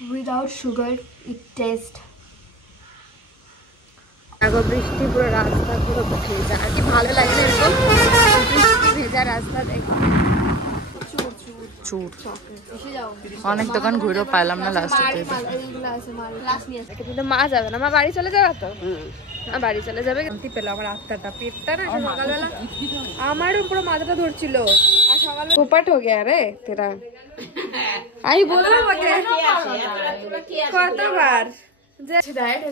without sugar it tastes দেখো বৃষ্টি পুরো রাস্তা পুরো ভেজা আর কি ভালো লাগে না এরকম বৃষ্টি ভেজা রাস্তা দেখো চুর অনেক দোকান ঘুরেও পাইলাম না লাস্টে কিন্তু মা যাবে না মা বাড়ি চলে যাবে তো বাড়ি চলে যাবে শান্তি পেলো আমার আত্মাটা পেটটা না সকালবেলা আমারও পুরো মাথাটা ধরছিল আর সকালে উপাট হয়ে গেয়া রে তেরা আমি বললাম কতবার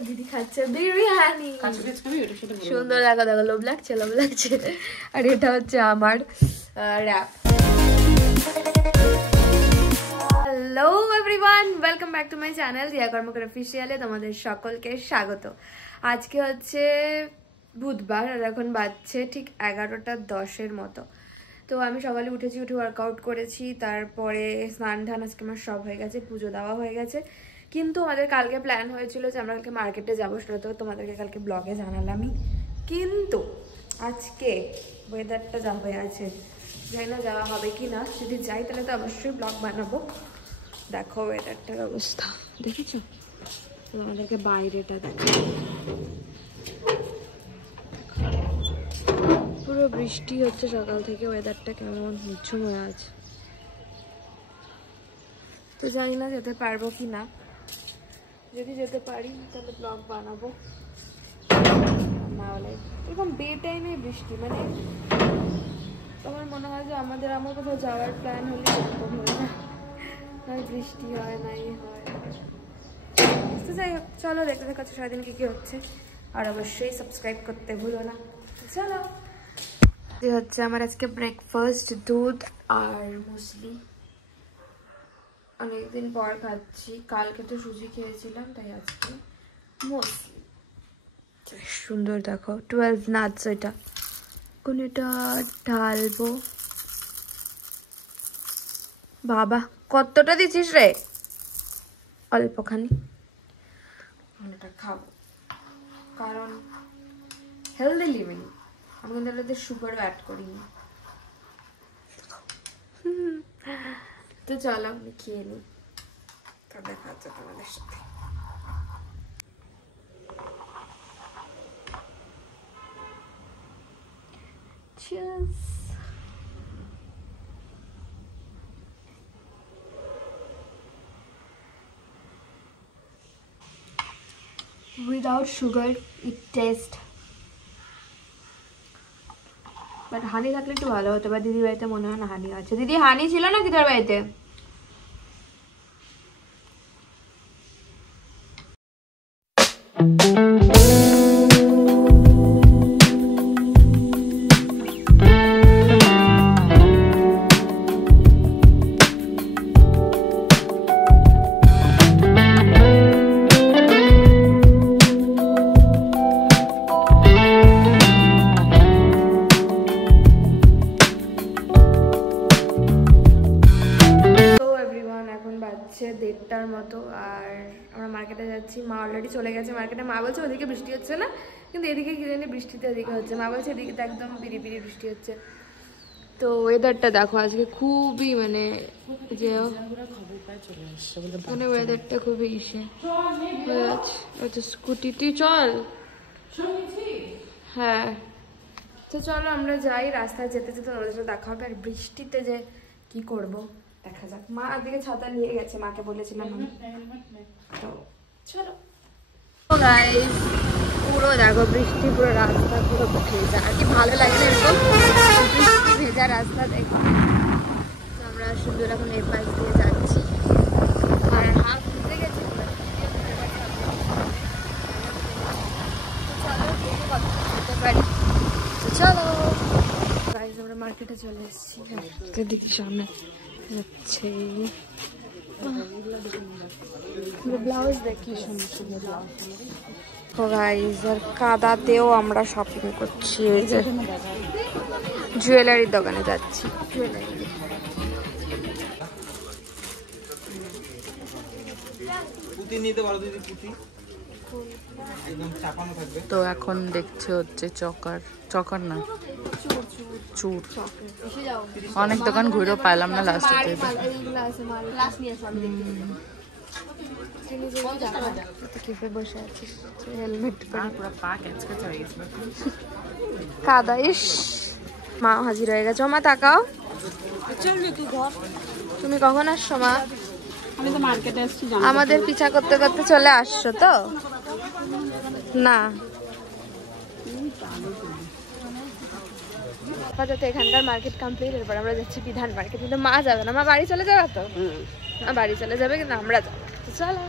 দিদি খাচ্ছে বিরিয়ানি সুন্দর দেখা দেখো লোভ লাগছে আর এটা হচ্ছে আমার rap hello everyone welcome back to my channel Diya Karmakar অফিসিয়ালে তোমাদের সকলকে স্বাগত। আজকে হচ্ছে বুধবার আর এখন বাজছে ঠিক 11টা 10-এর মতো। তো আমি সকালে উঠে ওয়ার্কআউট করেছি, তারপরে স্নান ধান আজকে আমার সব হয়ে গেছে, পুজো দেওয়া হয়ে গেছে। কিন্তু আমাদের কালকে প্ল্যান হয়েছিল যে আমরা কালকে মার্কেটে যাবো, সেটা তো তোমাদেরকে কালকে ব্লগে জানালামই। কিন্তু আজকে ওয়েদারটা যা হয়ে আছে জানি না যাওয়া হবে কি না, যদি যাই তাহলে তো অবশ্যই ব্লগ বানাবো। দেখো ওয়েদারটার অবস্থা দেখেছো, তোমাদেরকে বাইরেটা দেখো পুরো বৃষ্টি হচ্ছে সকাল থেকে, ওয়েদারটা কেমন নিঝুম হয়ে আছে। তো জানি না যেতে পারবো কি না, যদি যেতে পারি তাহলে ব্লগ বানাবো, না হলে এরকম বে টাইমে বৃষ্টি মানে আমার মনে হয় যে আমার কোথাও যাওয়ার প্ল্যান হলে এরকম হয় না, নাই বৃষ্টি হয় নাই হয়। তো যাই হোক, চলো দেখতে দেখাচ্ছে সারাদিন কী কী হচ্ছে, আর অবশ্যই সাবস্ক্রাইব করতে ভুলো না। চলো, হচ্ছে আমার আজকে ব্রেকফাস্ট দুধ আর মুসলি, অনেকদিন পর খাচ্ছি। কালকে তো সুজি খেয়েছিলাম, তাই আজকে মুসলি। সুন্দর দেখো 12 নাটস, এটা কোন এটা ঢালবো। বাবা কতটা দিচ্ছিস রে, অল্পখানি এটা খাবো কারণ হেলদি লিভিং। আমি কিন্তু এটাতে সুগারও অ্যাড করিনি। তো চলো আমি খেয়ে নিই, তো দেখা হচ্ছে তোমাদের সাথে। Cheers. Without sugar it tastes, but honey থাকলে একটু ভালো হতো, বা দিদির বাড়িতে মনে হয় না হানি আছে। দিদি হানি ছিল না কি তোর বাড়িতে? দেড়টার মতো আর আমরা মার্কেটে যাচ্ছি। মা অলরেডি চলে গেছে মার্কেটে। মা বলছে ওদিকে বৃষ্টি হচ্ছে না, কিন্তু এদিকে কি জানি বৃষ্টিতে এদিকে হচ্ছে। মা বলছে এদিকে তো একদম বিড়ি বৃষ্টি হচ্ছে। তো ওয়েদারটা দেখো আজকে খুবই মানে যে মানে ওয়েদারটা খুবই ইসে হয়ে আছে। আচ্ছা স্কুটিতে চল, হ্যাঁ তো চলো আমরা যাই। রাস্তায় যেতে যেতে ওদের সাথে দেখা হবে, আর বৃষ্টিতে যে কি করবো দেখা যাক। মা একদিকে ছাতা নিয়ে গেছে, মাকে বলেছিলাম আমি। তো চলো গাইস, পুরো দেখো বৃষ্টি পুরো রাস্তা পুরো ভেজা আর কি ভালো লাগে না এরকম বৃষ্টি ভেজা রাস্তা দেখো। তো আমরা সুন্দর এখন এই পাশ দিয়ে যাচ্ছি, আর হাফ ভিজে গেছে। যেতে পারি, চলো গাইস আমরা মার্কেটে চলে এসেছি। দেখি সামনে যাচ্ছে ব্লাউজ দেখি গাইস, আর কাদাতেও আমরা শপিং করছি। এই যে জুয়েলারির দোকানে যাচ্ছি, জুয়েলারি তো এখন দেখছে হচ্ছে চকার না চুর। অনেক দোকান ঘুরেও পাইলাম না লাস্টে। বসে আছিস হেলমেট কাদা ইস মা হাজির হয়ে গেছে। মা তাকাও, তুমি কখন আসছো মা? আমি তো মার্কেটে আসছি। আমাদের পিছা করতে করতে চলে আসছো তো? না আপাতত এখানকার মার্কেট কমপ্লিট, এরপর আমরা যাচ্ছি বিধান মার্কেট। কিন্তু মা যাবে না, মা বাড়ি চলে যাবে তো। বাড়ি চলে যাবে কিন্তু আমরা যাবো। চলো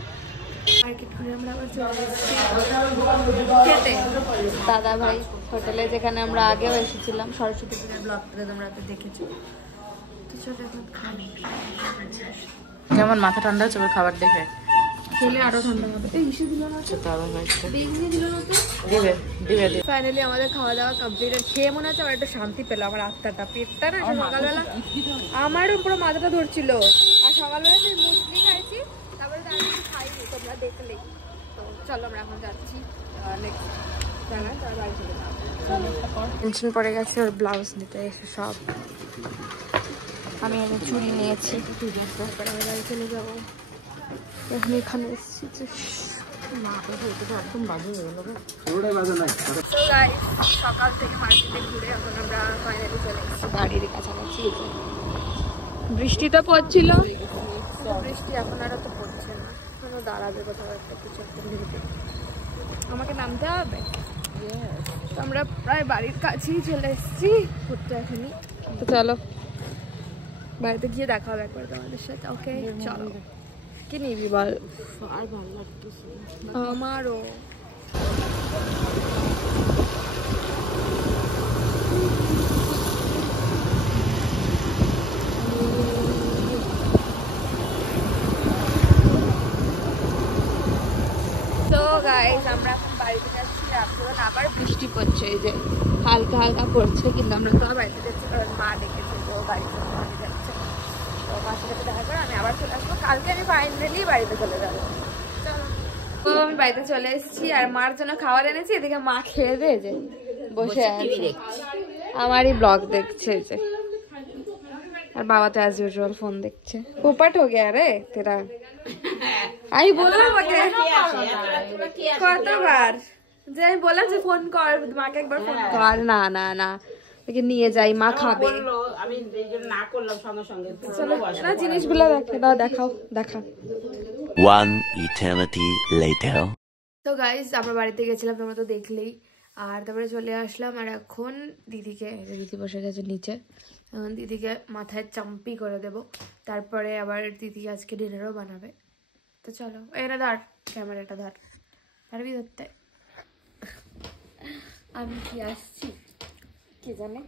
মার্কেট ঘুরে আমরা আবার চলে এসেছি খেতে দাদা ভাই হোটেলে, যেখানে আমরা আগেও এসেছিলাম। সরস্বতী পূজার ব্লগটা তোমরা তো দেখেছো। তো চলো এখন খাই। কেমন মাথা ঠান্ডা হচ্ছে খাবার দেখে? খেলে আরো ঠান্ডা হবে। এই ইস্যু দিল না তো, বেগুনি দিল না তো। দিবে দিবে দিবে। ফাইনালি আমাদের খাওয়া দাওয়া কমপ্লিট। আর খেয়ে মনে হচ্ছে আমার একটু শান্তি পেলো। আমার আত্মাটা পেটটা না সকালবেলা আমারও পুরো মাথাটা ধরছিল। আর সকালবেলা সেই মুসলি খাইছি, তারপরে তো আমি খাইনি, তোমরা দেখলেই। তো চলো আমরা এখন যাচ্ছি নেক্সট জায়গায়, তার বাড়ি চলে যাবো। টেনশন পড়ে গেছে ওর ব্লাউজ নিতে এসে সব। আমি এনে চুড়ি নিয়েছি, তারপরে আমি বাড়ি চলে যাবো। এখন এখানে এসেছি সকাল থেকে মার্কেটে ঘুরে এখন আমরা ফাইনালি চলে এসেছি বাড়ির কাছাকাছি। বৃষ্টি তো পড়ছিল, বৃষ্টি এখন আর তো পড়ছে না। এখনো দাঁড়াবে কোথাও একটা কিছু একটা ভেবে, আমাকে নামতে হবে। তো আমরা প্রায় বাড়ির কাছেই চলে এসেছি ঘুরতে এখনই। তো চলো বাড়িতে গিয়ে দেখা হবে একবার তোমাদের সাথে। ওকে চলো। কি নিবি বল? আর ভালো লাগতেছে আমারও। তো গাইস আমরা এখন বাড়িতে যাচ্ছি। এখন আবার বৃষ্টি পড়ছে, এই যে হালকা হালকা পড়ছে, কিন্তু আমরা তো বাড়িতে যাচ্ছি কারণ মা ডেকেছে তো বাড়িতে যাচ্ছে। তো মার সাথে দেখা করে আমি আবার চলে আসবো। কালকে আমি ফাইনালি বাড়িতে চলে যাবো। তো আমি বাড়িতে চলে এসেছি আর মার জন্য খাবার এনেছি। এদিকে মা খেয়ে দিয়ে যে বসে আছে আমারই ব্লগ দেখছে যে, আর বাবা তো অ্যাজ ইউজুয়াল ফোন দেখছে। পোপাট হো গিয়া রে তেরা। আমি বললাম ওকে কতবার যে, আমি বললাম যে ফোন কর মাকে একবার ফোন কর। না না না ওকে নিয়ে যাই, মা খাবে। আমি না করলাম সঙ্গে সঙ্গে। চলো না জিনিসগুলো দেখে দাও, দেখাও দেখা। One eternity later. তো গাইজ আমরা বাড়িতে গেছিলাম, তোমরা তো দেখলেই। আর তারপরে চলে আসলাম। আর এখন দিদিকে, দিদি বসে গেছে নিচে, এখন দিদিকে মাথায় চাম্পি করে দেব। তারপরে আবার দিদি আজকে ডিনারও বানাবে। তো চলো এটা ধর, ক্যামেরাটা ধর, পারবি ধরতে? আমি কি আসছি কে জানে।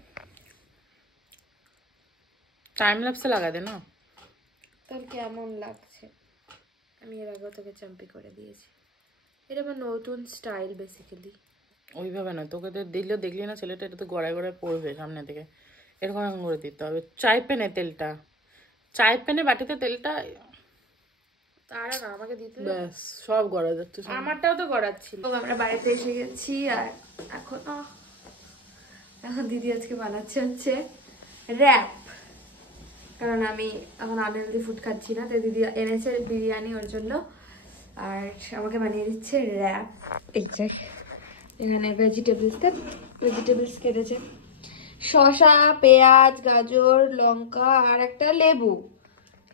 টাইম ল্যাপসে লাগা দে না। তোর কেমন লাগছে? আমি এর আগে তোকে চাম্পি করে দিয়েছি। এটা আমার নতুন স্টাইল বেসিক্যালি। ওইভাবে না, তোকে তো দিলেও দেখলি না ছেলেটা, এটা তো গড়ায় গড়ায় পড়বে সামনে থেকে। এরকম এরকম করে দিতে হবে। চাই পেনে তেলটা, চাই পেনে বাটিতে তেলটা, তারা না আমাকে দিতে ব্যাস সব গড়া যাচ্ছে। আমারটাও তো গড়াচ্ছিল। আমরা বাড়িতে এসে গেছি আর এখন এখন দিদি আজকে বানাচ্ছে হচ্ছে র্যাপ, কারণ আমি এখন আনহেলদি ফুড খাচ্ছি না। তো দিদি এনেছে বিরিয়ানি ওর জন্য, আর আমাকে বানিয়ে দিচ্ছে র্যাপ। এই যে এখানে ভেজিটেবলস কেটেছে, শসা, পেঁয়াজ, গাজর, লঙ্কা আর একটা লেবু।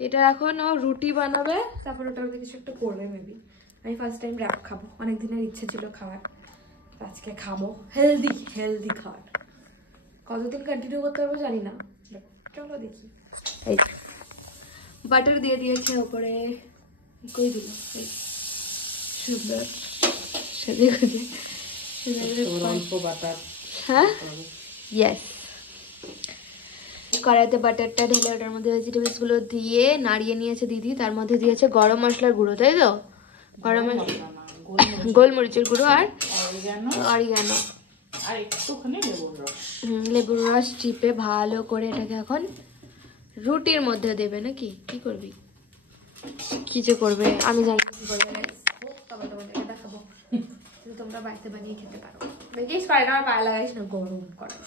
এটা এখন ও রুটি বানাবে, তারপর ওটার মধ্যে কিছু একটা করবে মেবি। আমি ফার্স্ট টাইম র্যাপ খাবো, অনেক দিনের ইচ্ছে ছিল খাওয়ার, আজকে খাবো। হেলদি খাবার। কতদিন কন্টিনিউ করতে পারবো জানি না, চলো দেখি। এই বাটার দিয়ে দিয়েছে ওপরে, কই দিল সুন্দর সেজে গুজে। হ্যাঁ ইয়েস, কড়াইতে বাটারটা ঢেলে ওটার মধ্যে ভেজিটেবলস গুলো দিয়ে নাড়িয়ে নিয়েছে দিদি। তার মধ্যে দিয়েছে গরম মশলার গুঁড়ো, তাই তো? গরম গোলমরিচের গুঁড়ো আর অরিগানো আর একটুখানি লেবুর রস চিপে ভালো করে এটাকে এখন রুটির মধ্যে দেবে নাকি কি করবি? কি যে করবে আমি জানি কি করবে, তবে তোমাদেরকে দেখাবো। তোমরা বাড়িতে বানিয়ে খেতে পারো। দেখিস কড়াইটা আমার পায়ে লাগাইস না, গরম কড়াই।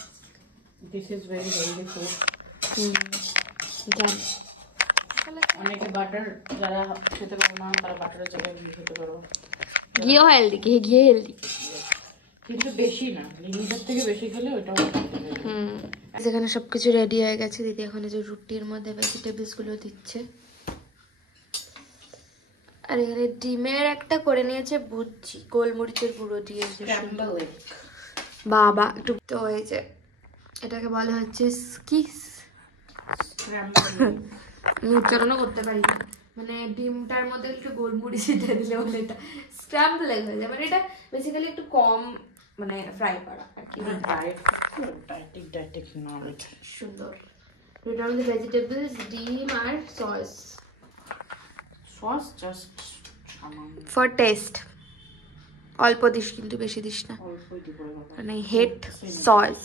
This is very healthy food. জানি। অনেকে বাটার যারা খেতে পারো না তারা বাটারের জায়গায় ঘি খেতে পারো, ঘিও হেলদি, ঘি হেলদি, কিন্তু বেশি না, লিমিটের থেকে বেশি খেলে ওটাও যেখানে সবকিছু রেডি হয়ে গেছে। দিদি এখন এই যে রুটির মধ্যে ভেজিটেবলস গুলো দিচ্ছে, আর এখানে ডিমের একটা করে নিয়েছে ভুজি গোলমরিচের গুঁড়ো দিয়ে। বাবা একটু তো হয়েছে, এটাকে বলা হচ্ছে স্কিস, আমি উচ্চারণও করতে পারি না, মানে ডিমটার মধ্যে একটু গোলমরিচ দিয়ে দিলে বলে এটা স্ক্র্যাম্বল এগ হয়ে যায়, মানে এটা বেসিক্যালি একটু কম মানে ফ্রাই করা আর কি। সুন্দর, এটার মধ্যে ভেজিটেবলস, ডিম আর সস জাস্ট ফর টেস্ট। অল্প দিস কিন্তু বেশি দিস না, মানে হেড সস।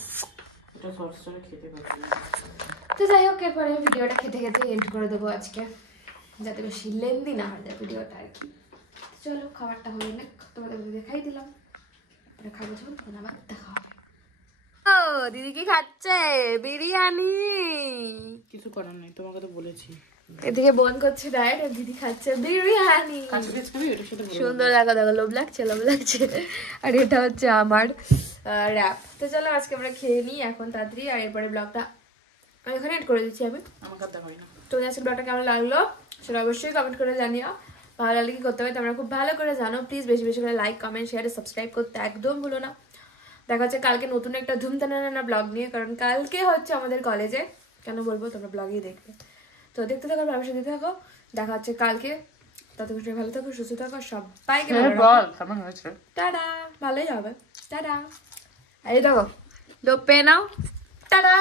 তো যাই হোক, এরপরে ভিডিওটা খেতে খেতে এন্ড করে দেবো আজকে, যাতে বেশি লেন্দি না হয়ে যায় ভিডিওটা আর কি। চলো খাবারটা হয়ে না, তোমাদের দেখাই দিলাম, খাবো যখন তখন আবার দেখা হবে। ও দিদি কি খাচ্ছে? বিরিয়ানি। কিছু করার নেই, তোমাকে তো বলেছি। এদিকে বোন করছে ডায়েট আর দিদি খাচ্ছে বিরিয়ানি। সুন্দর লাগা, দেখো লোভ লাগছে, লোভ লাগছে। আর এটা হচ্ছে আমার র্যাপ। তো চলো আজকে আমরা খেয়ে নিই এখন তাড়াতাড়ি, আর এরপরে ব্লগটা এখানে এড করে দিচ্ছি আমি। তোমাদের আজকে ব্লগটা কেমন লাগলো সেটা অবশ্যই কমেন্ট করে জানিও। ভালো লাগলে কি করতে হবে তোমরা খুব ভালো করে জানো। প্লিজ বেশি বেশি করে লাইক, কমেন্ট, শেয়ার, সাবস্ক্রাইব করতে একদম ভুলো না। দেখা হচ্ছে কালকে নতুন একটা ধুমধানা ব্লগ নিয়ে, কারণ কালকে হচ্ছে আমাদের কলেজে, কেন বলবো তোমরা ব্লগেই দেখবে। তো দেখতে থাকো, ভালোবাসা দিতে থাকো, দেখা হচ্ছে কালকে। ততক্ষণ ভালো থাকো, সুস্থ থাকো, সবাইকে টাটা। ভালোই হবে, টাটা। এই দেখো লোক পেয়ে নাও, টাটা।